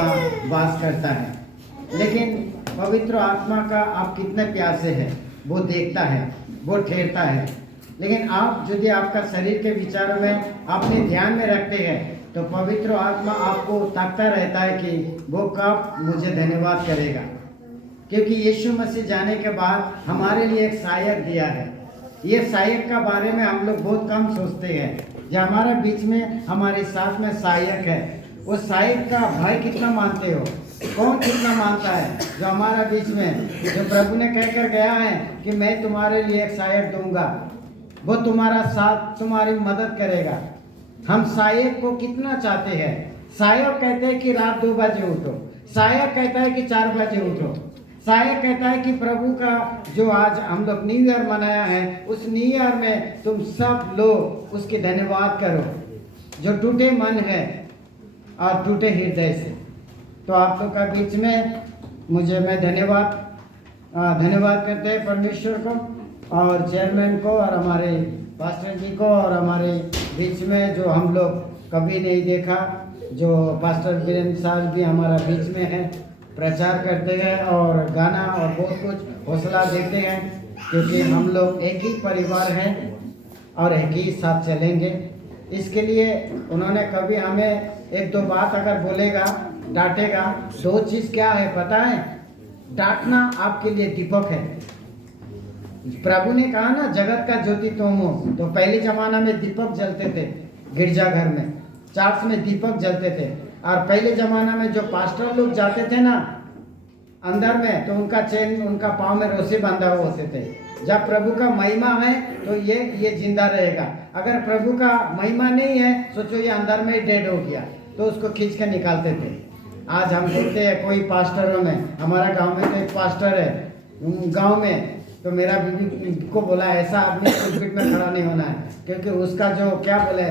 आत्मा वास करता है। लेकिन पवित्र आत्मा का आप कितने प्यासे हैं वो देखता है, वो ठहरता है। लेकिन आप यदि आपका शरीर के विचारों में अपने ध्यान में रखते हैं तो पवित्र आत्मा आपको ताकता रहता है कि वो कब मुझे धन्यवाद करेगा, क्योंकि यीशु मसीह जाने के बाद हमारे लिए एक सहायक दिया है। ये सहायक का बारे में हम लोग बहुत कम सोचते हैं। जो हमारे बीच में हमारे साथ में सहायक है, उस सहायक का भाई कितना मानते हो? कौन कितना मानता है? जो हमारा बीच में, जो प्रभु ने कहकर गया है कि मैं तुम्हारे लिए एक सहायक दूंगा, वो तुम्हारा साथ, तुम्हारी मदद करेगा। हम सहायक को कितना चाहते हैं? सहायक कहते हैं कि रात 2 बजे उठो, सहायक कहता है कि 4 बजे उठो, सहायक कहता है कि प्रभु का जो आज हम लोग न्यू ईयर मनाया है, उस न्यू ईयर में तुम सब लोग उसके धन्यवाद करो, जो टूटे मन है और टूटे हृदय से। तो आप लोग का बीच में मैं धन्यवाद करते हैं परमेश्वर को और चेयरमैन को और हमारे पास्टर जी को, और हमारे बीच में जो हम लोग कभी नहीं देखा, जो पास्टर वीरेंद्र साहब भी हमारा बीच में है, प्रचार करते हैं और गाना और बहुत कुछ हौसला देते हैं, क्योंकि हम लोग एक ही परिवार हैं और एक ही साथ चलेंगे। इसके लिए उन्होंने कभी हमें 1-2 बात अगर बोलेगा, डांटेगा, 2 चीज़ क्या है पता है? डांटना आपके लिए दीपक है। प्रभु ने कहा ना, जगत का ज्योति तुम हो। तो पहले जमाना में दीपक जलते थे, गिरजाघर में चर्च में दीपक जलते थे। और पहले ज़माना में जो पास्टर लोग जाते थे ना अंदर में, तो उनका चेन, उनका पाँव में रस्सी बांधा हुए होते थे। जब प्रभु का महिमा है तो ये जिंदा रहेगा। अगर प्रभु का महिमा नहीं है, सोचो ये अंदर में ही डेड हो गया, तो उसको खींच के निकालते थे। आज हम देखते हैं कोई पास्टरों में, हमारा गांव में तो एक पास्टर है गांव में, तो मेरा बीबी को बोला ऐसा आदमी पुलपिट में खड़ा नहीं होना है, क्योंकि उसका जो क्या बोले,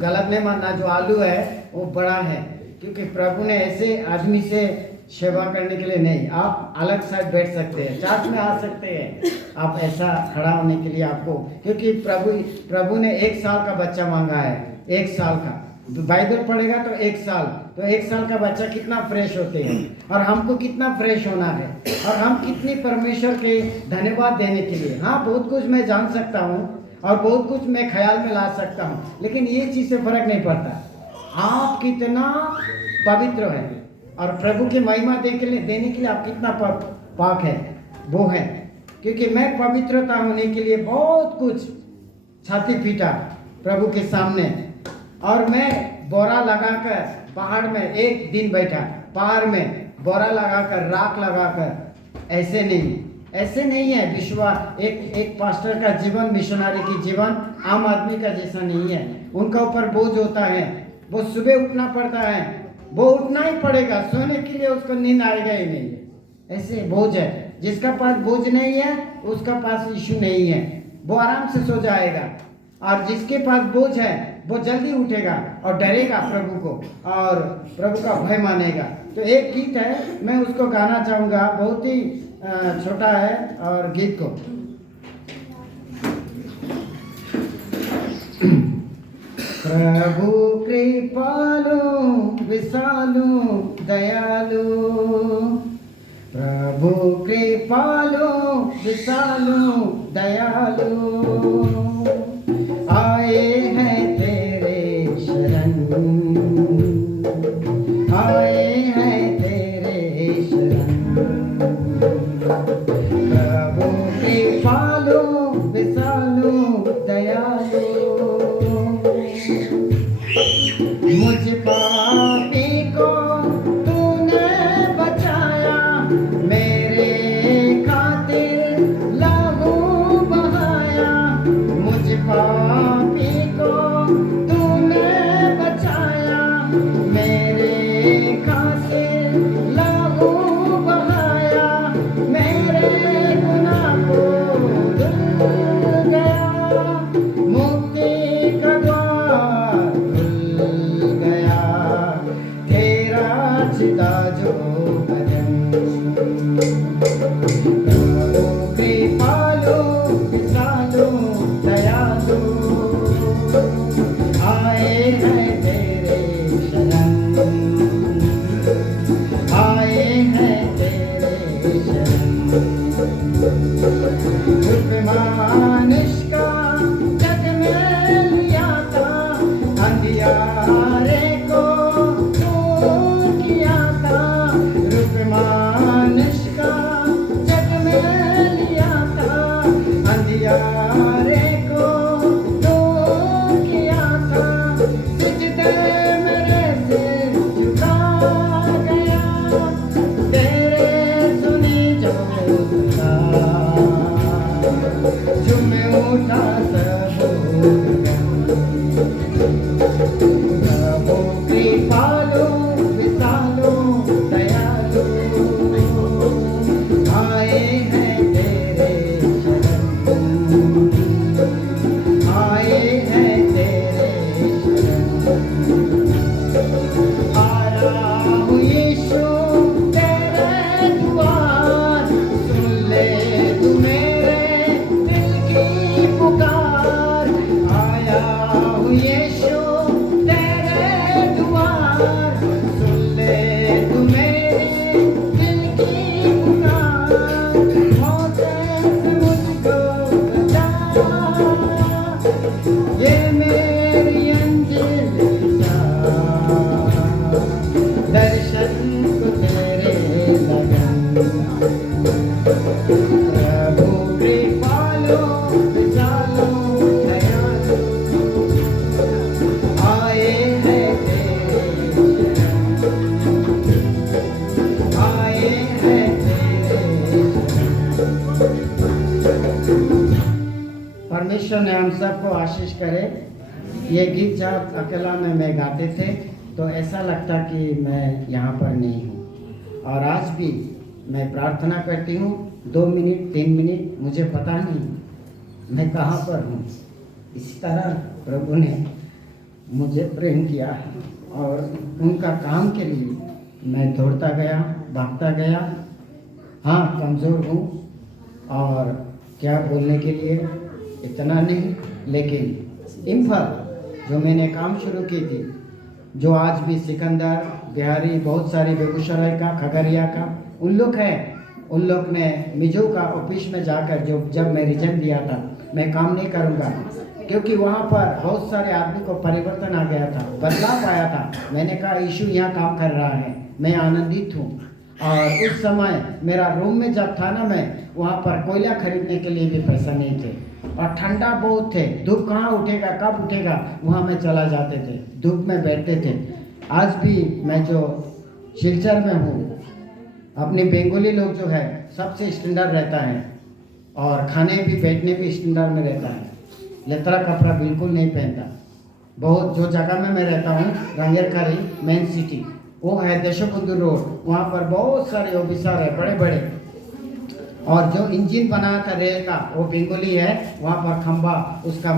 गलत नहीं मानना, जो आलू है वो बड़ा है। क्योंकि प्रभु ने ऐसे आदमी से सेवा करने के लिए नहीं, आप अलग साइड बैठ सकते हैं, चर्च में आ सकते हैं, आप ऐसा खड़ा होने के लिए आपको, क्योंकि प्रभु ने 1 साल का बच्चा मांगा है, 1 साल का। बाइबल पढ़ेगा तो 1 साल, तो 1 साल का बच्चा कितना फ्रेश होते हैं, और हमको कितना फ्रेश होना है, और हम कितनी परमेश्वर के धन्यवाद देने के लिए। हाँ, बहुत कुछ मैं जान सकता हूँ और बहुत कुछ मैं ख्याल में ला सकता हूँ, लेकिन ये चीज़ से फर्क नहीं पड़ता आप कितना पवित्र हैं और प्रभु की महिमा देने के लिए आप कितना पाक है, वो है। क्योंकि मैं पवित्रता होने के लिए बहुत कुछ छाती पीटा प्रभु के सामने, और मैं बोरा लगाकर पहाड़ में 1 दिन बैठा, पहाड़ में बोरा लगाकर, राख लगाकर। ऐसे नहीं है विश्वास। एक पास्टर का जीवन, मिशनरी की जीवन आम आदमी का जैसा नहीं है। उनका ऊपर बोझ होता है, वो सुबह उठना पड़ता है, वो उठना ही पड़ेगा, सोने के लिए उसको नींद आएगा ही नहीं है। ऐसे बोझ है। जिसका पास बोझ नहीं है उसका पास इशू नहीं है, वो आराम से सो जाएगा। और जिसके पास बोझ है वो जल्दी उठेगा और डरेगा प्रभु को, और प्रभु का भय मानेगा। तो एक गीत है, मैं उसको गाना चाहूँगा, बहुत ही छोटा है, और गीत को प्रभु कृपालु विशालु दयालु, प्रभु कृपालु विशालु दयालु, आए हैं तेरे शरण, आए हैं तेरे शरण। प्रभु कृपालु विशालु दयालु, मुझ पापी को तूने बचाया, मेरे खातिर लहू बहाया। मुझ पापी को तूने बचाया, मेरे खातिर लहू बहाया। मेरे गुनाह को धुल गया, मुक्ति का द्वार खुल गया, तेरा चिता जो भजन। प्रभु कृपालु विशालु दयालु, ने हम सबको आशीष करे। ये गीत जब अकेला में मैं गाते थे तो ऐसा लगता कि मैं यहाँ पर नहीं हूँ, और आज भी मैं प्रार्थना करती हूँ 2 मिनट 3 मिनट मुझे पता नहीं मैं कहाँ पर हूँ। इसी तरह प्रभु ने मुझे प्रेम किया और उनका काम के लिए मैं दौड़ता गया, भागता गया। हाँ, कमज़ोर हूँ और क्या बोलने के लिए इतना नहीं, लेकिन इम्फाल जो मैंने काम शुरू की थी, जो आज भी सिकंदर, बिहारी, बहुत सारे बेगूसराय का, खगड़िया का उन लोग हैं, उन लोग ने मिजो का ऑफिस में जाकर जब मैं रिजन दिया था, मैं काम नहीं करूँगा क्योंकि वहाँ पर बहुत सारे आदमी को परिवर्तन आ गया था, बदलाव आया था। मैंने कहा यीशु यहाँ काम कर रहा है, मैं आनंदित हूँ। और उस समय मेरा रूम में जब था ना, मैं वहाँ पर कोयला खरीदने के लिए भी पैसा नहीं थे और ठंडा बहुत थे, धूप कहाँ उठेगा, कब उठेगा, वहाँ में चला जाते थे, धूप में बैठते थे। आज भी मैं जो सिलचर में हूँ, अपने बंगाली लोग जो है सबसे स्टैंडर्ड रहता है और खाने भी बैठने भी स्टैंडर्ड में रहता है, लेतरा कपड़ा बिल्कुल नहीं पहनता। बहुत जो जगह में मैं रहता हूँ, रंगेरकारी मेन सिटी, वो है देशबंधु रोड, वहाँ पर बहुत सारे ऑफिसर है बड़े बड़े, और जो इंजन बनाया था रेल का वो बंगाली है। वहाँ पर खंबा, उसका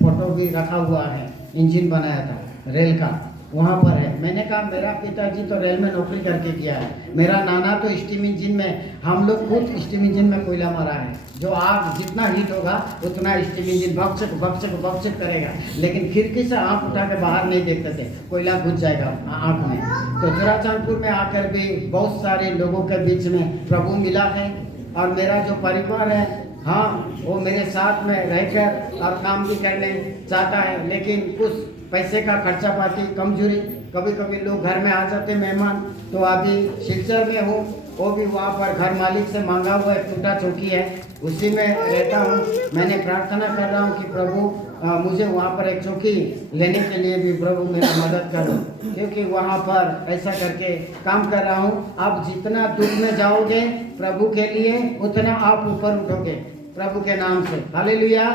फोटो भी रखा हुआ है, इंजन बनाया था रेल का, वहाँ पर है। मैंने कहा मेरा पिताजी तो रेल में नौकरी करके किया है, मेरा नाना तो स्टीम इंजन में, हम लोग खुद स्टीम इंजन में कोयला मारा है। जो आग जितना हीट होगा उतना स्टीम इंजन बक्सक बक्सक बक्सक करेगा, लेकिन खिड़की से आँख उठा के बाहर नहीं देखते थे, कोयला घुस जाएगा आँख में। तो चुराचांदपुर में आकर भी बहुत सारे लोगों के बीच में प्रभु मिला है, और मेरा जो परिवार है, हाँ, वो मेरे साथ में रहकर और काम भी करने चाहता है, लेकिन कुछ पैसे का खर्चा पाती कमजोरी, कभी कभी लोग घर में आ जाते मेहमान। तो अभी सिलचर में हूँ, वो भी वहाँ पर घर मालिक से मांगा हुआ एक टूटा चौकी है, उसी में रहता हूँ। मैंने प्रार्थना कर रहा हूँ कि प्रभु मुझे वहाँ पर एक चौकी लेने के लिए भी प्रभु मेरा मदद करो, क्योंकि वहाँ पर ऐसा करके काम कर रहा हूँ। आप जितना दुख में जाओगे प्रभु के लिए, उतना आप ऊपर उठोगे प्रभु के नाम से। हालेलुया।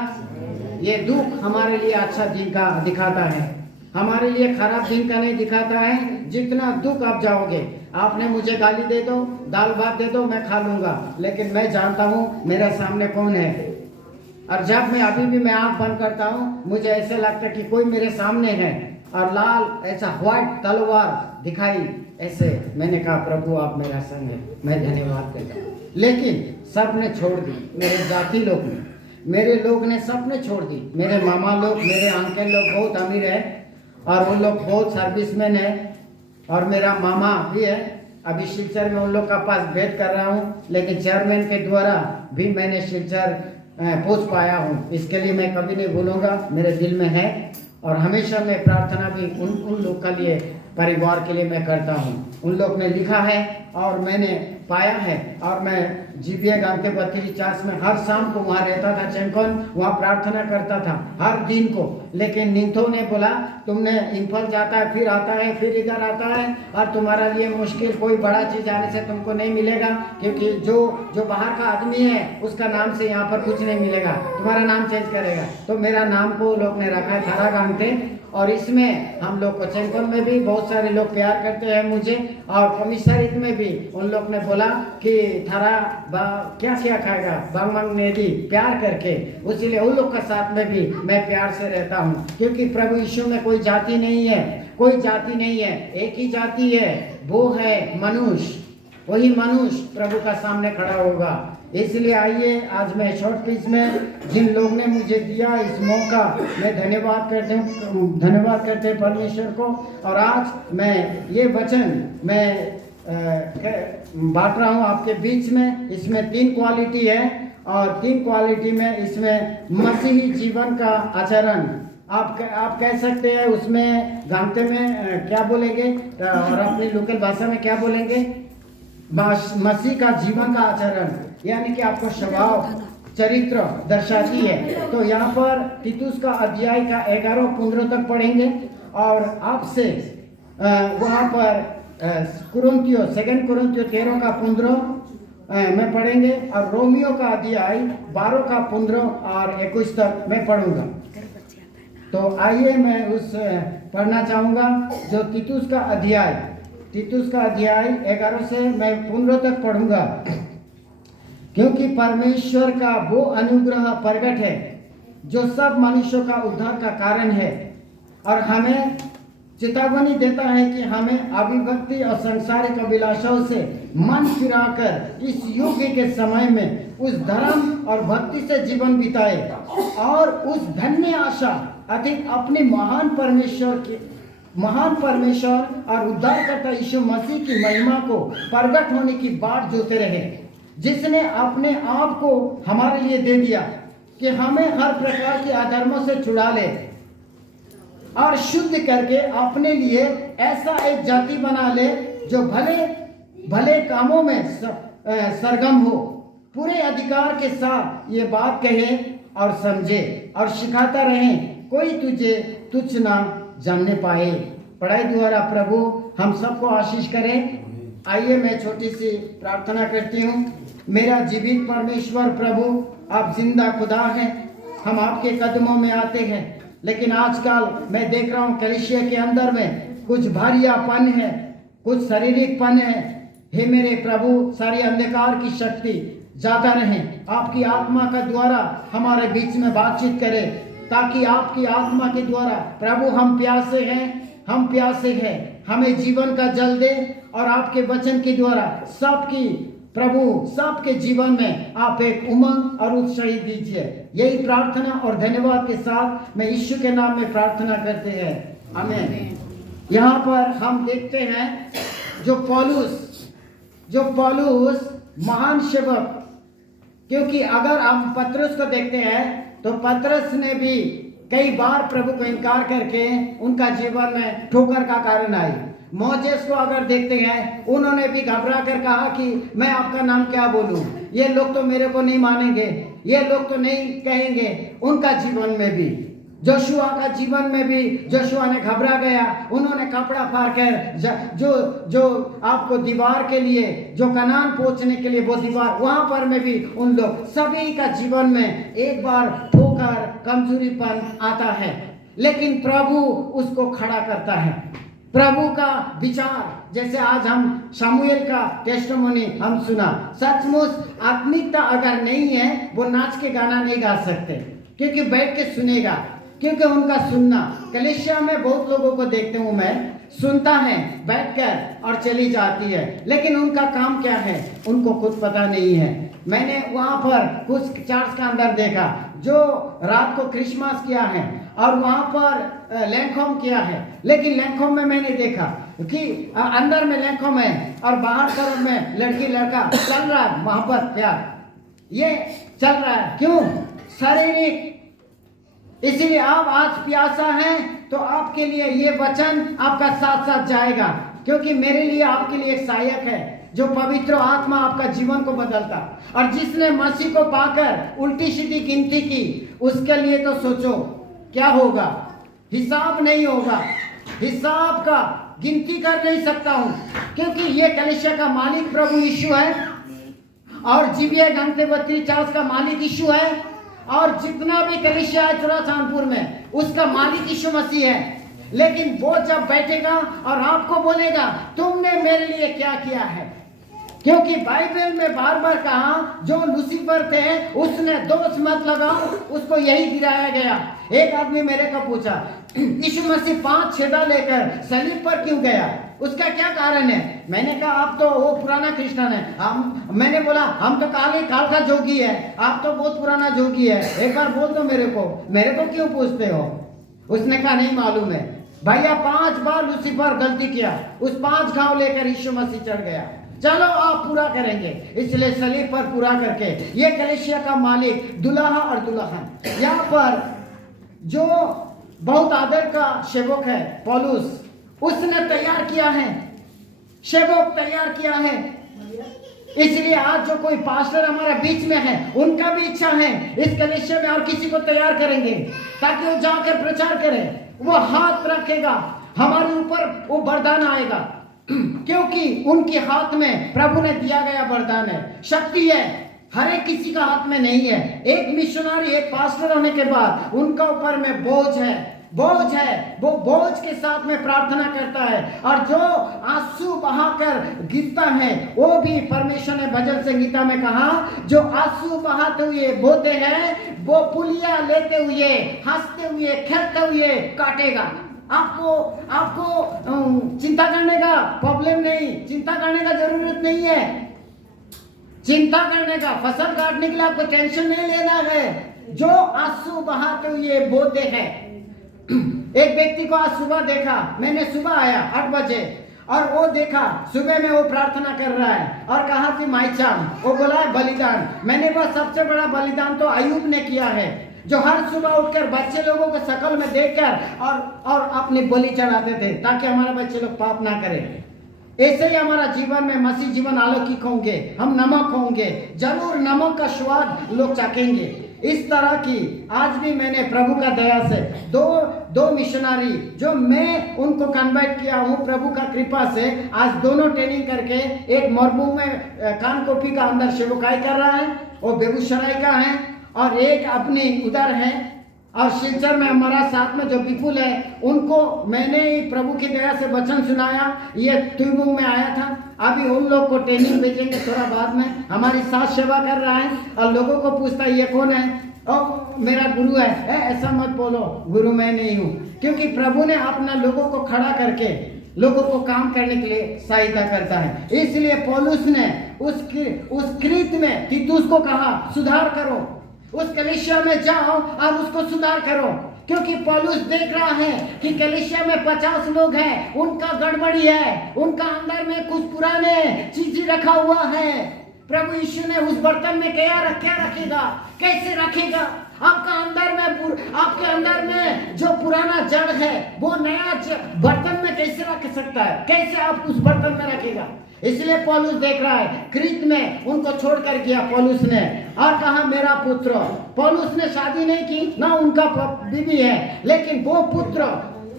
ये दुख हमारे लिए अच्छा दिन का दिखाता है, हमारे लिए खराब दिन का नहीं दिखाता है। जितना दुख आप जाओगे, आपने मुझे गाली दे दो, दाल भात दे दो, मैं खा लूँगा, लेकिन मैं जानता हूँ मेरे सामने कौन है। और जब मैं अभी भी मैं आँख बंद करता हूँ, मुझे ऐसे लगता है कि कोई मेरे सामने है, और लाल ऐसा व्हाइट तलवार दिखाई ऐसे। मैंने कहा प्रभु आप मेरा संग है, मैं धन्यवाद देता हूँ। लेकिन सब ने छोड़ दी, मेरे जाति लोग ने, मेरे लोग ने सब ने छोड़ दी। मेरे मामा लोग, मेरे अंकल लोग बहुत अमीर है और वो लोग बहुत सर्विसमैन है, और मेरा मामा भी है। अभी सिलचर में उन लोग का पास भेंट कर रहा हूँ, लेकिन चेयरमैन के द्वारा भी मैंने सिलचर पहुँच पाया हूँ। इसके लिए मैं कभी नहीं भूलूंगा, मेरे दिल में है। और हमेशा मैं प्रार्थना भी उन लोग के लिए, परिवार के लिए मैं करता हूँ। उन लोग ने लिखा है और मैंने पाया है, और मैं जीबीए गांते 32 में हर शाम को वहाँ रहता था, चैंकन, वहाँ प्रार्थना करता था हर दिन को। लेकिन निंथो ने बोला तुमने इम्फाल जाता है, फिर आता है, फिर इधर आता है, और तुम्हारा लिए मुश्किल, कोई बड़ा चीज़ आने से तुमको नहीं मिलेगा, क्योंकि जो बाहर का आदमी है उसका नाम से यहाँ पर कुछ नहीं मिलेगा, तुम्हारा नाम चेंज करेगा। तो मेरा नाम को लोग ने रखा है थारा गांते, और इसमें हम लोग को चैंकन में भी बहुत सारे लोग प्यार करते हैं मुझे, और कमिश्नरेट में भी उन लोग ने बोला कि थारा क्या खाएगा, बांग ने दी प्यार करके, उसीलिए उन लोग के साथ में भी मैं प्यार से रहता हूँ। क्योंकि प्रभु यीशु में कोई जाति नहीं है, कोई जाति नहीं है, एक ही जाति है, वो है मनुष्य। वही मनुष्य प्रभु का सामने खड़ा होगा। इसलिए आइए, आज मैं शॉर्ट पीस में जिन लोग ने मुझे दिया इस मौका, मैं धन्यवाद करते हैं परमेश्वर को। और आज मैं ये वचन मैं बांट रहा हूँ आपके बीच में। इसमें 3 क्वालिटी है, और 3 क्वालिटी में इसमें मसीही जीवन का आचरण आप कह सकते हैं। उसमें गांते में क्या बोलेंगे और अपनी लोकल भाषा में क्या बोलेंगे, मसीह का जीवन का आचरण, यानी कि आपको स्वभाव चरित्र दर्शाती है। तो यहाँ पर तीतुस का अध्याय का 11-15 तक पढ़ेंगे, और आपसे वहाँ पर 2 कुरिन्थियों 13 का 15 मैं पढ़ेंगे और रोमियो का अध्याय 12 का 15 और 21 तक मैं पढ़ूंगा। तो आइए मैं उस पढ़ना चाहूँगा जो तीतुस का अध्याय 11 से मैं 15 तक पढ़ूंगा। क्योंकि परमेश्वर का वो अनुग्रह प्रगट है जो सब मनुष्यों का उद्धार का कारण है और हमें चेतावनी देता है कि हमें अभिभक्ति और सांसारिक अभिलाषाओं से मन फिराकर इस युग के समय में उस धर्म और भक्ति से जीवन बिताए और उस धन्य आशा अधिक अपने महान परमेश्वर और उद्धारकर्ता यीशु मसीह की महिमा को प्रकट होने की बाट जोते रहे, जिसने अपने आप को हमारे लिए दे दिया कि हमें हर प्रकार के अधर्मों से छुड़ा ले और शुद्ध करके अपने लिए ऐसा एक जाति बना ले जो भले भले कामों में सरगम हो। पूरे अधिकार के साथ ये बात कहे और समझे और सिखाता रहे, कोई तुझे तुच्छ ना जानने पाए। पढ़ाई द्वारा प्रभु हम सबको आशीष करें। आइए मैं छोटी सी प्रार्थना करती हूँ। मेरा जीवित परमेश्वर प्रभु, आप जिंदा खुदा हैं, हम आपके कदमों में आते हैं, लेकिन आजकल मैं देख रहा हूँ कलीसिया के अंदर में कुछ भारियापन है, कुछ शारीरिकपन है। हे मेरे प्रभु, सारी अंधकार की शक्ति जाता रहे, आपकी आत्मा का द्वारा हमारे बीच में बातचीत करे, ताकि आपकी आत्मा के द्वारा प्रभु हम प्यासे हैं, हमें जीवन का जल दे और आपके वचन के द्वारा सबके जीवन में आप एक उमंग और उत्साही दीजिए। यही प्रार्थना और धन्यवाद के साथ मैं यीशु के नाम में प्रार्थना करते हैं, आमीन। यहाँ पर हम देखते हैं जो पौलुस महान सेवक, क्योंकि अगर हम पतरस को देखते हैं तो पतरस ने भी कई बार प्रभु को इनकार करके उनका जीवन में ठोकर का कारण आई। मोजेस को अगर देखते हैं, उन्होंने भी घबरा कर कहा कि मैं आपका नाम क्या बोलूं, ये लोग तो मेरे को नहीं मानेंगे, ये लोग तो नहीं कहेंगे। उनका जीवन में भी, जोशुआ का जीवन में भी जोशुआ ने घबरा गया, उन्होंने कपड़ा फाड़ कर जो आपको दीवार के लिए, जो कनान पहुंचने के लिए वो दीवार, वहां पर में भी उन लोग सभी का जीवन में एक बार ठोकर कमजोरीपन आता है, लेकिन प्रभु उसको खड़ा करता है। प्रभु का विचार, जैसे आज हम शमूएल का टेस्टिमोनी हम सुना, सचमुच आत्मिकता अगर नहीं है वो नाच के गाना नहीं गा सकते, क्योंकि बैठ के सुनेगा, क्योंकि उनका सुनना, कलीसिया में बहुत लोगों को देखते हूँ मैं, सुनता है बैठकर और चली जाती है, लेकिन उनका काम क्या है उनको खुद पता नहीं है। मैंने वहाँ पर कुछ चर्च का अंदर देखा जो रात को क्रिसमस किया है और वहाँ पर लैंकॉम किया है, लेकिन लैंकॉम में मैंने देखा कि अंदर में लैंकॉम है और बाहर तरफ में लड़की लड़का चल रहा है, मोहब्बत प्यार ये चल रहा है। क्यों? शारीरिक। इसीलिए आप आज प्यासा हैं तो आपके लिए ये वचन आपका साथ साथ जाएगा, क्योंकि मेरे लिए आपके लिए एक सहायक है जो पवित्र आत्मा आपका जीवन को बदलता। और जिसने मसीह को पाकर उल्टी सीधी गिनती की, उसके लिए तो सोचो क्या होगा, हिसाब नहीं होगा, हिसाब का गिनती कर नहीं सकता हूं, क्योंकि ये कलीसिया का मालिक प्रभु यीशु है और जीविया गंतव्य चर्च का मालिक यीशु है और जितना भी कलीसिया है चुरा चांदपुर में उसका मालिक यीशु मसीह है। लेकिन वो जब बैठेगा और आपको बोलेगा तुमने मेरे लिए क्या किया है, क्योंकि बाइबल में बार बार कहा जो लूसीफर थे उसने दोष मत लगाओ, उसको यही गिराया गया। एक आदमी मेरे को पूछा यीशु मसीह 5 छेदा लेकर सलीब पर क्यों गया, उसका क्या कारण है? मैंने कहा आप तो वो पुराना क्रिश्चियन है। मैंने बोला हम तो काल का जोगी है, आप तो बहुत पुराना जोगी है, एक बार बोल दो मेरे को क्यों पूछते हो? उसने कहा नहीं मालूम है भैया, 5 बार लूसीफर गलती किया, उस 5 घाव लेकर यीशु मसीह चढ़ गया। चलो आप पूरा करेंगे, इसलिए सलीब पर पूरा करके ये कलीसिया का मालिक दुल्हा और दुल्हन, यहाँ पर जो बहुत आदर का सेवक है पौलुस, उसने तैयार किया है, सेवक तैयार किया है। इसलिए आज जो कोई पास्टर हमारे बीच में है, उनका भी इच्छा है इस कलीसिया में और किसी को तैयार करेंगे ताकि वो जाकर प्रचार करे, वो हाथ रखेगा, हमारे ऊपर वो वरदान आएगा। क्योंकि उनके हाथ में प्रभु ने दिया गया वरदान है, शक्ति है, हर एक किसी का हाथ में नहीं है। एक मिशनरी, एक पास्टर होने के बाद उनका ऊपर में बोझ है, वो बोझ के साथ में प्रार्थना करता है, और जो आंसू बहाकर गिरता है वो भी परमेश्वर ने भजन संगीता में कहा, जो आंसू बहाते हुए बोते हैं वो पुलिया लेते हुए, हंसते हुए, खेलते हुए काटेगा। आपको चिंता करने का प्रॉब्लम नहीं, चिंता करने का जरूरत नहीं है। चिंता करने का, फसल काटने के लिए आपको टेंशन नहीं लेना है। जो आंसू बहाते हुए बोते हैं। एक व्यक्ति को आज सुबह देखा, मैंने सुबह आया 8 बजे, और वो देखा सुबह में वो प्रार्थना कर रहा है, और कहा कि माई चाम, वो बोला है बलिदान। मैंने बोला सबसे बड़ा बलिदान तो अय्यूब ने किया है, जो हर सुबह उठकर बच्चे लोगों को शकल में देखकर और अपनी बलि चढ़ाते थे, ताकि हमारे बच्चे लोग पाप ना करें। ऐसे ही हमारा जीवन में मसीह जीवन अलौकिक होंगे, हम नमक होंगे, जरूर नमक का स्वाद लोग चाखेंगे। इस तरह की आज भी मैंने प्रभु का दया से दो मिशनरी जो मैं उनको कन्वर्ट किया हूँ प्रभु का कृपा से, आज दोनों ट्रेनिंग करके, एक मरमू में कानकोपी का अंदर सेवकाई कर रहा है, वो बेगूसराय का है, और एक अपनी उधर है, और शिलचर में हमारा साथ में जो विपुल है, उनको मैंने ही प्रभु की दया से वचन सुनाया। ये तुईमुंग में आया था, अभी उन लोग को ट्रेनिंग भेजेंगे थोड़ा बाद में। हमारी साथ सेवा कर रहा है, और लोगों को पूछता है ये कौन है, और मेरा गुरु है। ऐसा मत बोलो, गुरु मैं नहीं हूँ, क्योंकि प्रभु ने अपना लोगों को खड़ा करके लोगों को काम करने के लिए सहायता करता है। इसलिए पौलुस ने उस कृत में तीतुस को कहा सुधार करो, उस कलीसिया में जाओ और उसको सुधार करो, क्योंकि पौलुस देख रहा है कि कलीसिया में 50 लोग हैं, उनका गड़बड़ी है, उनका अंदर में कुछ पुराने चीजें रखा हुआ है। प्रभु यीशु ने उस बर्तन में क्या रखेगा, कैसे रखेगा? आपके अंदर में जो पुराना जड़ है वो नया बर्तन में कैसे रख सकता है? कैसे आप उस बर्तन में रखेगा? इसलिए पौलुस देख रहा है, क्रीत में उनको छोड़कर गया पौलुस ने, और कहा मेरा पुत्र। पौलुस ने शादी नहीं की, ना उनका बीवी है, लेकिन वो पुत्र,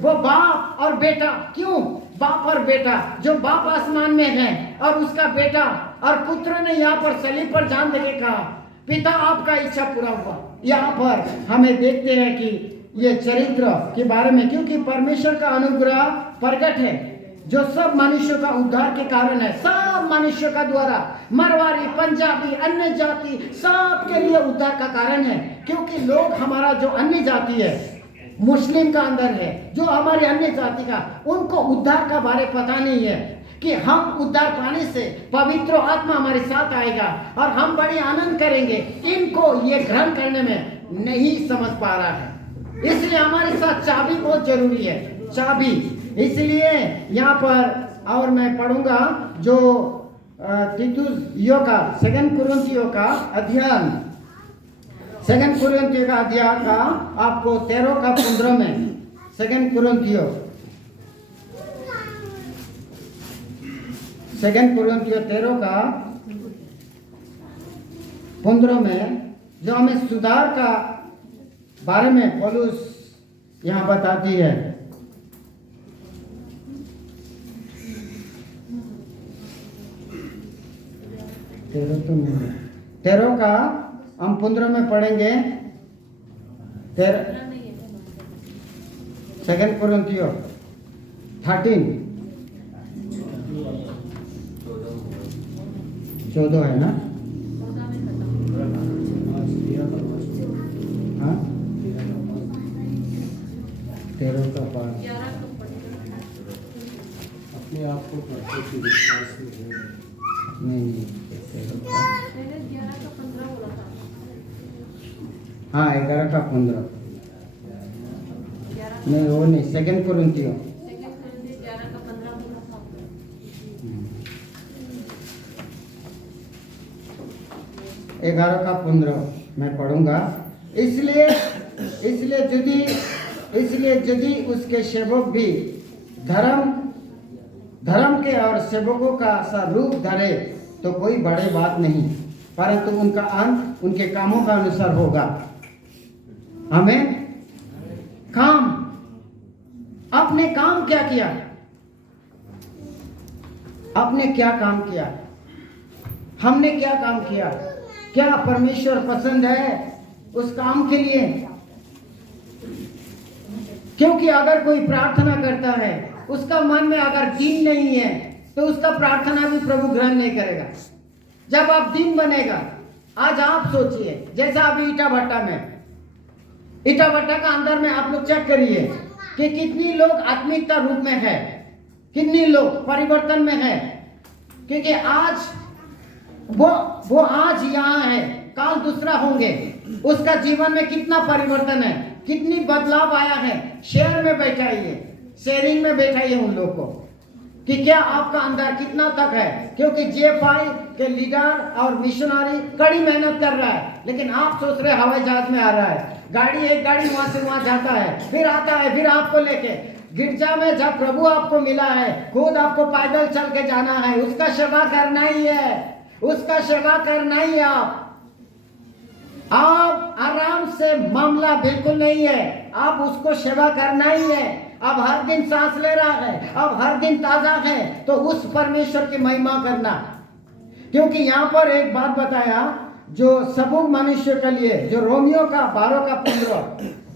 वो बाप और बेटा, क्यों बाप और बेटा, जो बाप आसमान में है और उसका बेटा, और पुत्र ने यहाँ पर सलीब पर जान देके कहा पिता आपका इच्छा पूरा हुआ। यहाँ पर हमें देखते हैं कि ये चरित्र के बारे में, क्योंकि परमेश्वर का अनुग्रह प्रकट है जो सब मनुष्यों का उद्धार के कारण है, सब मनुष्यों का द्वारा, मरवारी, पंजाबी, अन्य जाति, सब के लिए उद्धार का कारण है। क्योंकि लोग हमारा जो अन्य जाति है, मुस्लिम का अंदर है, जो हमारे अन्य जाति का, उनको उद्धार का बारे पता नहीं है कि हम उद्धार पाने से पवित्र आत्मा हमारे साथ आएगा और हम बड़े आनंद करेंगे। इनको ये ग्रहण करने में नहीं समझ पा रहा है, इसलिए हमारे साथ चाबी बहुत जरूरी है, चाबी। इसलिए यहाँ पर और मैं पढ़ूंगा जो तीतुस का 2 कुरिन्थियों का अध्ययन, 2 कुरिन्थियों का अध्याय का आपको 13 का 15 में, 2 कुरिन्थियों 13 का 15 में जो हमें सुधार का बारे में पौलुस यहाँ बताती है। 13 का हम 15 में पढ़ेंगे। 2 कुरिन्थियों 13 14 है ना? हाँ, 13 का 5 अपने आप को विश्वास नहीं, हाँ 11 का 15 नहीं, वो नहीं, 2 कुरिन्थियों 11 का 15 मैं पढ़ूंगा। इसलिए यदि उसके सेवक भी धर्म के और सेवकों का सा रूप धरे तो कोई बड़ी बात नहीं, परंतु उनका अंत उनके कामों का अनुसार होगा। हमें आपने काम क्या किया? आपने क्या काम किया, हमने क्या काम किया, क्या परमेश्वर पसंद है उस काम के लिए? क्योंकि अगर कोई प्रार्थना करता है, उसका मन में अगर दीन नहीं है, तो उसका प्रार्थना भी प्रभु ग्रहण नहीं करेगा। जब आप दीन बनेगा, आज आप सोचिए, जैसा अभी ईटा भट्टा का अंदर में आप लोग चेक करिए कि कितनी लोग आत्मिकता रूप में है, कितनी लोग परिवर्तन में है। क्योंकि आज वो आज यहाँ है, काल दूसरा होंगे। उसका जीवन में कितना परिवर्तन है, कितनी बदलाव आया है। शेयर में बैठाइए, शेयरिंग में बैठाइए उन लोग को कि क्या आपका अंदर कितना तक है। क्योंकि JFI के लीडर और मिशनरी कड़ी मेहनत कर रहा है, लेकिन आप सोच रहे हवाई जहाज में आ रहा है, एक गाड़ी वहां से वहां जाता है, फिर आता है, फिर आपको लेके गिरजा में जब प्रभु आपको मिला है, खुद आपको पैदल चल के जाना है, उसका सेवा करना ही है, उसका सेवा करना ही है। आप आराम से मामला बिल्कुल नहीं है, आप उसको सेवा करना ही है। अब हर दिन सांस ले रहा है, अब हर दिन ताजा है, तो उस परमेश्वर की महिमा करना। क्योंकि यहाँ पर एक बात बताया जो सबूत मनुष्य के लिए, जो रोमियो का 12 का 15,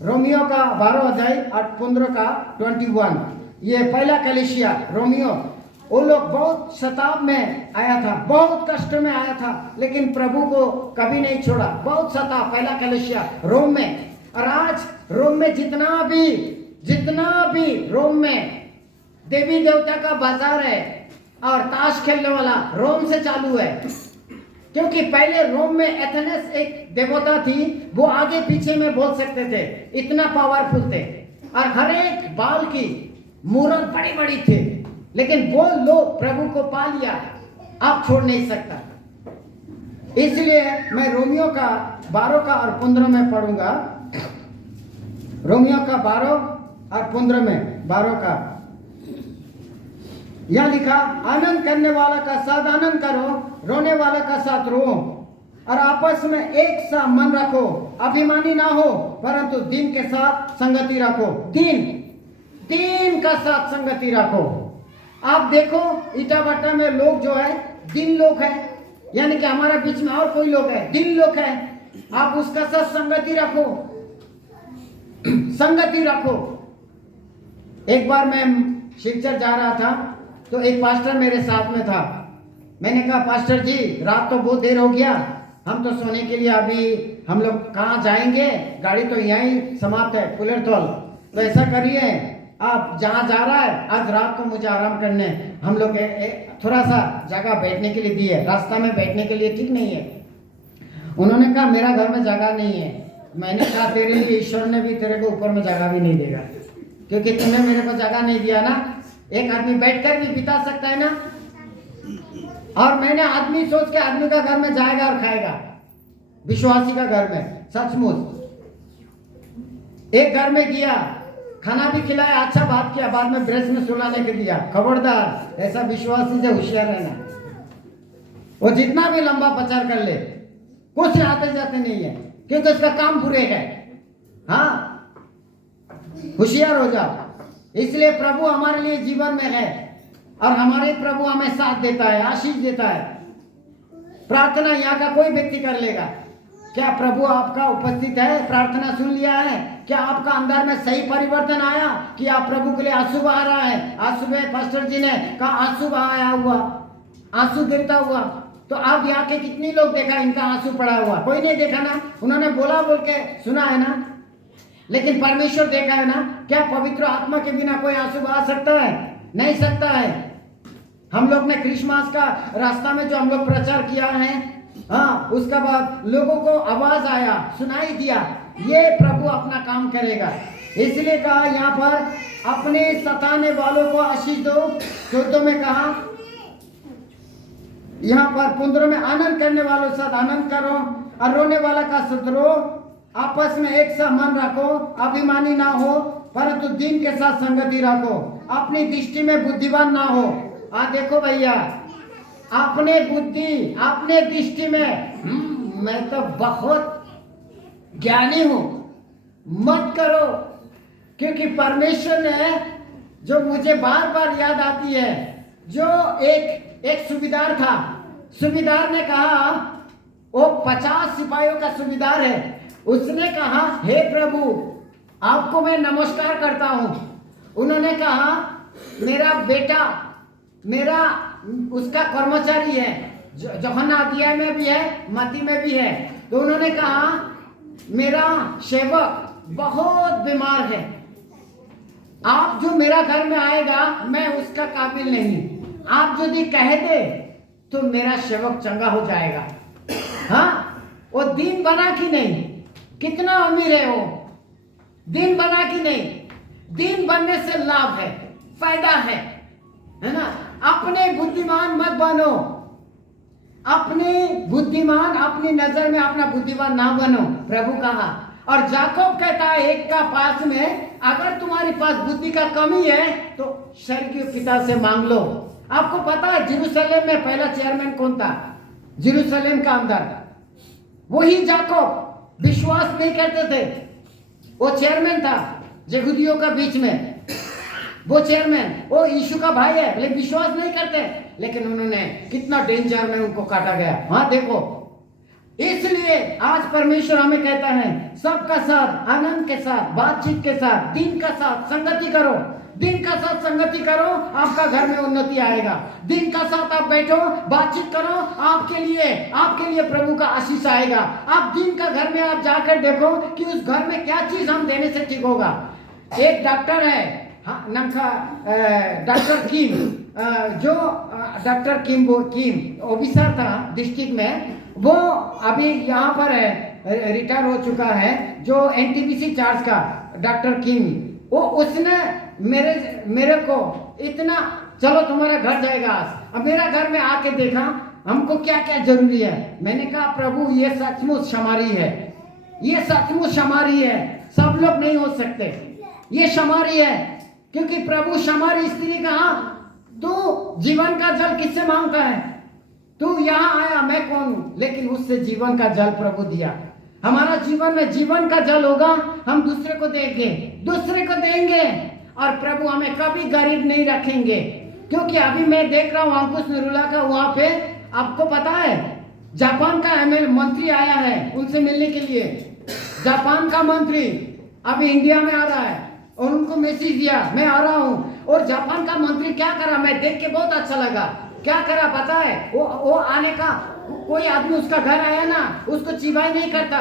रोमियो का 12 अध्याय और 15 का 21, ये पहला कलीसिया रोमियो, वो लोग बहुत शताब में आया था, बहुत कष्ट में आया था, लेकिन प्रभु को कभी नहीं छोड़ा। बहुत शताब, पहला कलीसिया रोम में। और आज रोम में जितना भी रोम में देवी देवता का बाजार है और ताश खेलने वाला रोम से चालू है। क्योंकि पहले रोम में एथेनस एक देवता थी, वो आगे पीछे में बोल सकते थे, इतना पावरफुल थे, और हर एक बाल की मूरत बड़ी बड़ी थे। लेकिन वो लोग प्रभु को पा लिया, आप छोड़ नहीं सकता। इसलिए मैं रोमियो का 12 का और 15 में पढ़ूंगा। रोमियो का 12 और 15 में 12 का यह लिखा, आनंद करने वाला का साथ आनंद करो, रोने वाला का साथ रो, और आपस में एक सा मन रखो, अभिमानी ना हो, परंतु दीन के साथ संगति रखो। दीन का साथ संगति रखो। आप देखो ईटा भट्टा में लोग जो है दीन लोग है, यानी कि हमारे बीच में और कोई लोग है, दीन लोग है, आप उसका साथ संगति रखो, संगति रखो। एक बार मैं शिवचर जा रहा था, तो एक पास्टर मेरे साथ में था। मैंने कहा, पास्टर जी रात तो बहुत देर हो गया, हम तो सोने के लिए अभी हम लोग कहाँ जाएंगे, गाड़ी तो यहीं समाप्त है पुलेरथोल, तो ऐसा करिए आप जहाँ जा रहा है आज रात को मुझे आराम करने, हम लोग थोड़ा सा जगह बैठने के लिए दिए, रास्ता में बैठने के लिए ठीक नहीं है। उन्होंने कहा मेरा घर में जगह नहीं है। मैंने कहा तेरे लिए ईश्वर ने भी तेरे को ऊपर में जगह भी नहीं देगा, क्योंकि तुमने मेरे को जगह नहीं दिया ना। एक आदमी बैठकर भी बिता सकता है ना, और मैंने आदमी सोच के आदमी का घर में जाएगा और खाएगा, विश्वासी का घर में। सचमुच एक घर में गया, खाना भी खिलाया, अच्छा बात किया, बाद में ब्रेस में सुलाने के दिया। खबरदार, ऐसा विश्वासी से होशियार रहना। वो जितना भी लंबा प्रचार कर ले, कुछ आते जाते नहीं है, क्योंकि उसका काम बुरे है। हाँ, होशियार हो जाओ। इसलिए प्रभु हमारे लिए जीवन में है, और हमारे प्रभु हमें साथ देता है, आशीष देता है। प्रार्थना यहाँ का कोई व्यक्ति कर लेगा। क्या प्रभु आपका उपस्थित है? प्रार्थना सुन लिया है? क्या आपका अंदर में सही परिवर्तन आया कि आप प्रभु के लिए आंसू बहा रहा है? आज सुबह पास्टर जी ने कहा आंसू बहाया हुआ, आंसू गिरता हुआ। तो आप यहाँ के कितनी लोग देखा इनका आंसू पड़ा हुआ? कोई नहीं देखा ना, उन्होंने बोला बोल के सुना है ना, लेकिन परमेश्वर देखा है ना। क्या पवित्र आत्मा के बिना कोई आंसू बहा सकता है? नहीं सकता है। हम लोग ने क्रिसमस का रास्ता में जो हम लोग प्रचार किया है, हाँ, उसका बाद लोगों को आवाज आया, सुनाई दिया, ये प्रभु अपना काम करेगा। इसलिए कहा यहाँ पर अपने सताने वालों को आशीष दो। 14 में कहा, यहाँ पर 15 में आनंद करने वालों के साथ आनंद करो, और रोने वाला का साथ रो, आपस में एक सा मन रखो, अभिमानी ना हो, परंतु दीन के साथ संगति रखो, अपनी दृष्टि में बुद्धिमान ना हो। देखो भैया, अपने बुद्धि, अपने दृष्टि में मैं तो बहुत ज्ञानी हूं मत करो, क्योंकि परमेश्वर ने जो मुझे बार बार याद आती है, जो एक सूबेदार था, सूबेदार ने कहा, वो 50 सिपाहियों का सूबेदार है, उसने कहा हे प्रभु आपको मैं नमस्कार करता हूं। उन्होंने कहा मेरा बेटा मेरा उसका कर्मचारी है, यूहन्ना अध्याय में भी है, मत्ती में भी है। तो उन्होंने कहा मेरा सेवक बहुत बीमार है, आप जो मेरा घर में आएगा मैं उसका काबिल नहीं, आप यदि कह दे तो मेरा सेवक चंगा हो जाएगा। हाँ, वो दीन बना कि नहीं? कितना अमीर है वो, दीन बना कि नहीं? दीन बनने से लाभ है, फायदा है ना? अपने बुद्धिमान मत बनो, अपने बुद्धिमान, अपनी नजर में अपना बुद्धिमान ना बनो, प्रभु कहा। और याकूब कहता है एक का पास में, अगर तुम्हारे पास बुद्धि का कमी है तो स्वर्गीय पिता से मांग लो। आपको पता है जेरूशलेम में पहला चेयरमैन कौन था? जेरूशलेम का अंदर वही याकूब, विश्वास नहीं करते थे, वो चेयरमैन था यहूदियों का बीच में। वो चेयरमैन, वो यीशु का भाई है, लेकिन विश्वास नहीं करते, लेकिन उन्होंने कितना डेंजर में उनको काटा गया। हाँ देखो, इसलिए आज परमेश्वर हमें कहता है सबका साथ, आनंद के साथ, बातचीत के साथ, दिन का साथ संगति करो, दिन का साथ संगति करो, आपका घर में उन्नति आएगा। दिन का साथ आप बैठो, बातचीत करो, आपके लिए प्रभु का आशीष आएगा। आप दिन का घर में आप जाकर देखो कि उस घर में क्या चीज हम देने से ठीक होगा। एक डॉक्टर है, हाँ, डॉक्टर किम, जो डॉक्टर किम ऑफिसर था डिस्ट्रिक्ट में, वो अभी यहाँ पर है, रिटायर हो चुका है, जो एनटीपीसी चार्ज का डॉक्टर किम, वो उसने मेरे को इतना, चलो तुम्हारा घर जाएगा आज। अब मेरा घर में आके देखा हमको क्या क्या जरूरी है। मैंने कहा प्रभु ये सचमुच शमारी है, ये सचमुच शमारी है, सब लोग नहीं हो सकते, ये शमारी है। क्योंकि प्रभु शमारी स्त्री कहा तू जीवन का जल किससे मांगता है? तू यहाँ आया, मैं कौन हूं? लेकिन उससे जीवन का जल प्रभु दिया। हमारा जीवन में जीवन का जल होगा, हम दूसरे को देंगे, दूसरे को देंगे, और प्रभु हमें कभी गरीब नहीं रखेंगे। क्योंकि अभी मैं देख रहा हूँ अंकुश निरुला का वहां पे, आपको पता है जापान का एमएल मंत्री आया है उनसे मिलने के लिए। जापान का मंत्री अभी इंडिया में आ रहा है और उनको मैसेज दिया मैं आ रहा हूँ। और जापान का मंत्री क्या करा, मैं देख के बहुत अच्छा लगा। क्या करा पता है? वो आने का, कोई आदमी उसका घर आया ना, उसको चिबाई नहीं करता,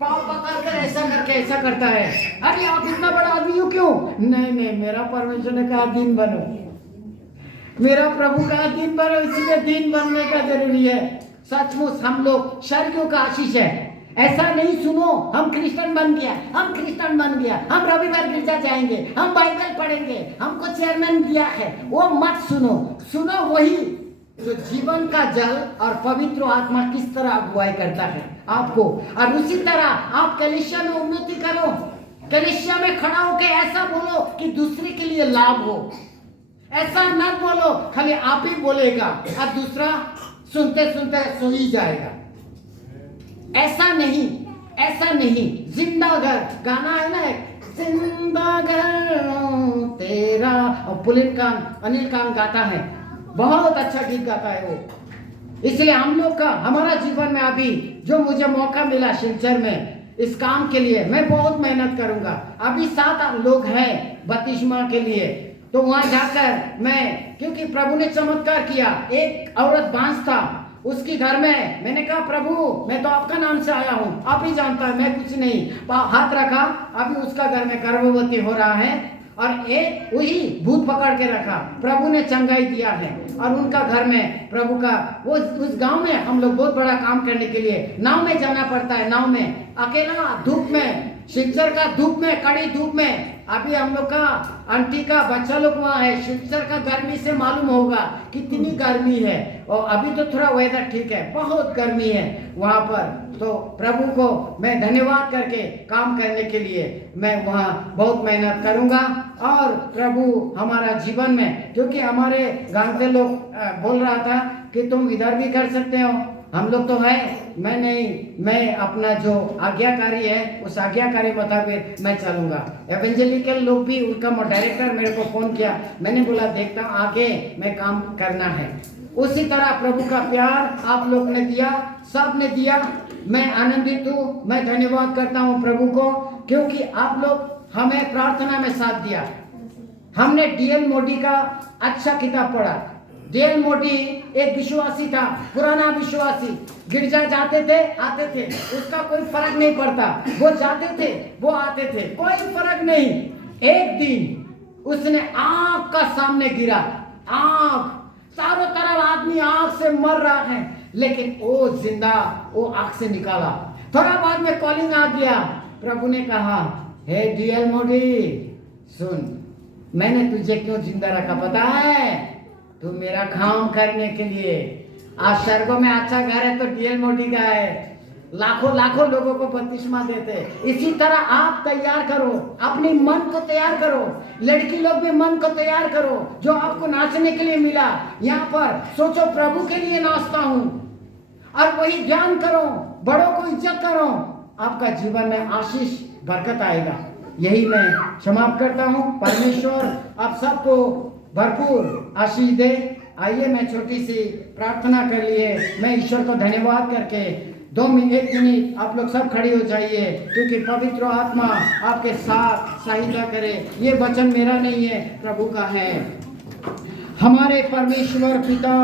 पाँव पकड़ कर ऐसा करके ऐसा करता है, अरे आप इतना बड़ा आदमी हो क्यों? नहीं, मेरा परमेश्वर ने कहा दिन बनो, मेरा प्रभु कहा दिन बनो, इसलिए दिन बनने का जरूरी है। सचमुच हम लोग स्वर्गीय का आशीष है। ऐसा नहीं सुनो हम क्रिश्चियन बन गया, हम रविवार गिरजा जाएंगे, हम बाइबल पढ़ेंगे, हमको चेयरमैन दिया है, वो मत सुनो वही जो जीवन का जल और पवित्र आत्मा किस तरह अगुवाई करता है आपको। और उसी तरह आप कलीसिया में उन्नति करो, कलीसिया में खड़ा होकर ऐसा बोलो कि दूसरे के लिए लाभ हो। ऐसा न बोलो खाली आप ही बोलेगा और दूसरा सुनते सुनते सो ही जाएगा। ऐसा नहीं। जिंदा घर गाना है ना, जिंदा घर तेरा, और अनिल कान गाता है, बहुत अच्छा गीत गाता है वो। इसलिए हम लोग का, हमारा जीवन में अभी जो मुझे मौका मिला शिलचर में इस काम के लिए, मैं बहुत मेहनत करूंगा। अभी 7 लोग हैं बपतिस्मा के लिए, तो वहां जाकर मैं, क्योंकि प्रभु ने चमत्कार किया। एक औरत बांस था उसकी घर में, मैंने कहा प्रभु मैं तो आपका नाम से आया हूँ, आप ही जानता है, मैं कुछ नहीं, हाथ रखा, अभी उसका घर में गर्भवती हो रहा है, और एक वही भूत पकड़ के रखा, प्रभु ने चंगाई दिया है। और उनका घर में प्रभु का, वो उस गांव में हम लोग बहुत बड़ा काम करने के लिए नाव में जाना पड़ता है, नाव में अकेला धूप में, शिवचर का धूप में, कड़ी धूप में। अभी हम लोग का आंटी का बच्चा लोग वहाँ है, शिवचर का गर्मी से मालूम होगा कितनी गर्मी है, और अभी तो थोड़ा वेदर ठीक है, बहुत गर्मी है वहाँ पर। तो प्रभु को मैं धन्यवाद करके काम करने के लिए मैं वहाँ बहुत मेहनत करूँगा। और प्रभु हमारा जीवन में, क्योंकि हमारे गांव के लोग बोल रहा था कि तुम इधर भी कर सकते हो, हम लोग तो है, मैं नहीं, मैं अपना जो आज्ञाकारी है उस आज्ञाकारी मुताबिक मैं चलूंगा। एवेंजेलिकल लोग भी, उनका डायरेक्टर मेरे को फोन किया, मैंने बोला देखता हूँ आगे मैं काम करना है। उसी तरह प्रभु का प्यार आप लोग ने दिया, सब ने दिया। मैं आनंदित हूँ, मैं धन्यवाद करता हूँ प्रभु को, क्योंकि आप लोग हमें प्रार्थना में साथ दिया। हमने डीएल मोदी का अच्छा किताब पढ़ा। डीएल मोदी एक विश्वासी था, पुराना विश्वासी, गिरजा जाते थे आते थे, उसका कोई फर्क नहीं पड़ता, वो जाते थे वो आते थे, कोई फर्क नहीं। एक दिन उसने आग का सामने गिरा, आग, चारों तरफ आदमी आग से मर रहा है, लेकिन वो जिंदा, वो आग से निकाला। थोड़ा बाद में कॉलिंग आ गया, प्रभु ने कहा, हे डीएल मोदी सुन, मैंने तुझे क्यों जिंदा रखा पता है? तू मेरा काम करने के लिए। आज स्वर्गों में अच्छा घर है तो डीएल मोदी का है, लाखों लाखों लोगों को बपतिस्मा देते। इसी तरह आप तैयार करो, अपनी मन को तैयार करो, लड़की लोग भी मन को तैयार करो, जो आपको नाचने के लिए मिला। यहाँ पर सोचो प्रभु के लिए नाचता हूँ, और वही ध्यान करो, बड़ों को इज्जत करो, आपका जीवन में आशीष बरकत आएगा। यही मैं समाप्त करता हूँ। परमेश्वर आप सबको भरपूर आशीष दे। आइए मैं छोटी सी प्रार्थना कर लिए, मैं ईश्वर को धन्यवाद करके 1 मिनट आप लोग सब खड़े हो जाइए, क्योंकि पवित्र आत्मा आपके साथ सहायता करे। ये वचन मेरा नहीं है, प्रभु का है। हमारे परमेश्वर पिता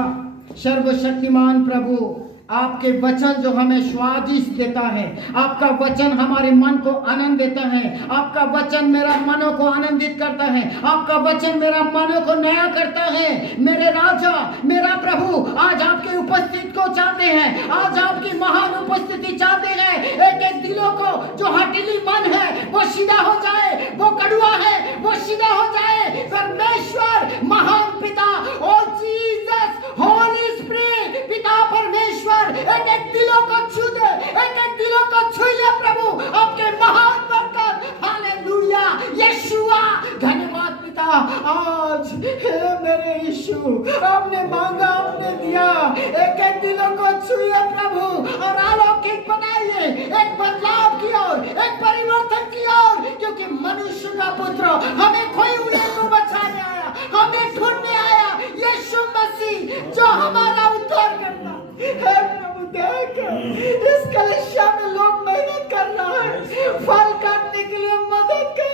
सर्वशक्तिमान प्रभु, आपके वचन जो हमें स्वादिष्ट देता है, आपका वचन हमारे मन को आनंद देता है, आपका वचन मेरा मनों को आनंदित करता है, आपका वचन मेरा मनों को नया करता है। मेरे राजा, मेरा प्रभु, आज आपकी उपस्थिति को चाहते हैं, आज आपकी महान उपस्थिति चाहते हैं। एक एक दिलों को जो हठीली मन है वो सीधा हो जाए, वो कड़वा है वो सीधा हो जाए। परमेश्वर महान पिता, ओ जीसस, होली स्पिरिट, पिता परमेश्वर, एक एक दिलों को छू दे, एक एक दिलों को छूइए प्रभु, आपके महान बरकत। हालेलुया, यीशुआ, धन्यवाद पिता। आज हे मेरे यीशु, आपने मांगा, आपने दिया, एक एक दिलों को छूइए प्रभु, और अलौकिक बनाइए, एक बदलाव की ओर, एक परिवर्तन की ओर, क्योंकि मनुष्य का पुत्र हमें खोए हुए को बचाने आया, हमें ढूंढने आया। यीशु मसीह जो हमारा उद्धार करता है प्रभु, देख इस कलीसिया में लोग मेहनत कर रहा है, फल काटने के लिए मदद कर।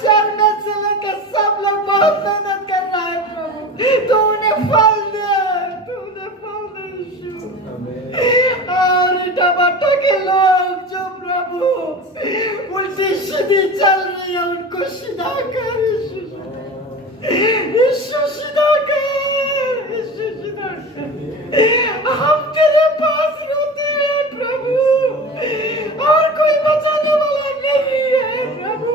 चरने से लेकर सब लोग बहुत मेहनत कर रहा है प्रभु, तो उन्हें फल दे, तूने फल दे यीशु। और टमाटर के लोग जो प्रभु उल्टी सीधी चल रही है, उनको सीधा कर यीशु, यीशु सीधा कर, यीशु सीधा कर। हम तेरे पास रोते हैं प्रभु, और कोई बचाने वाला नहीं है प्रभु,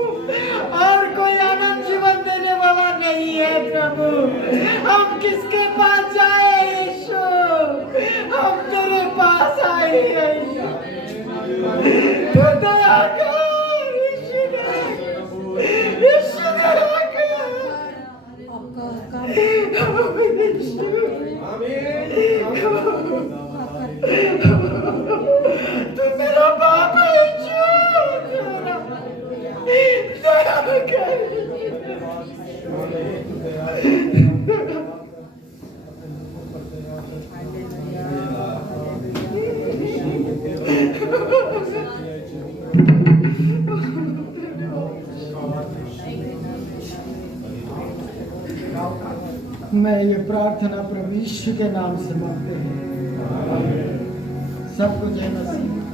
और कोई आनंद जीवन देने वाला नहीं है प्रभु। हम किसके पास जाए यीशु? हम तेरे पास आए हैं, तो दया कर यीशु, यीशु दया कर। तू मेरा बाप है यीशु, दया कर। मैं ये प्रार्थना प्रभु यीशु के नाम से मांगते हैं। सबको जय मसीह।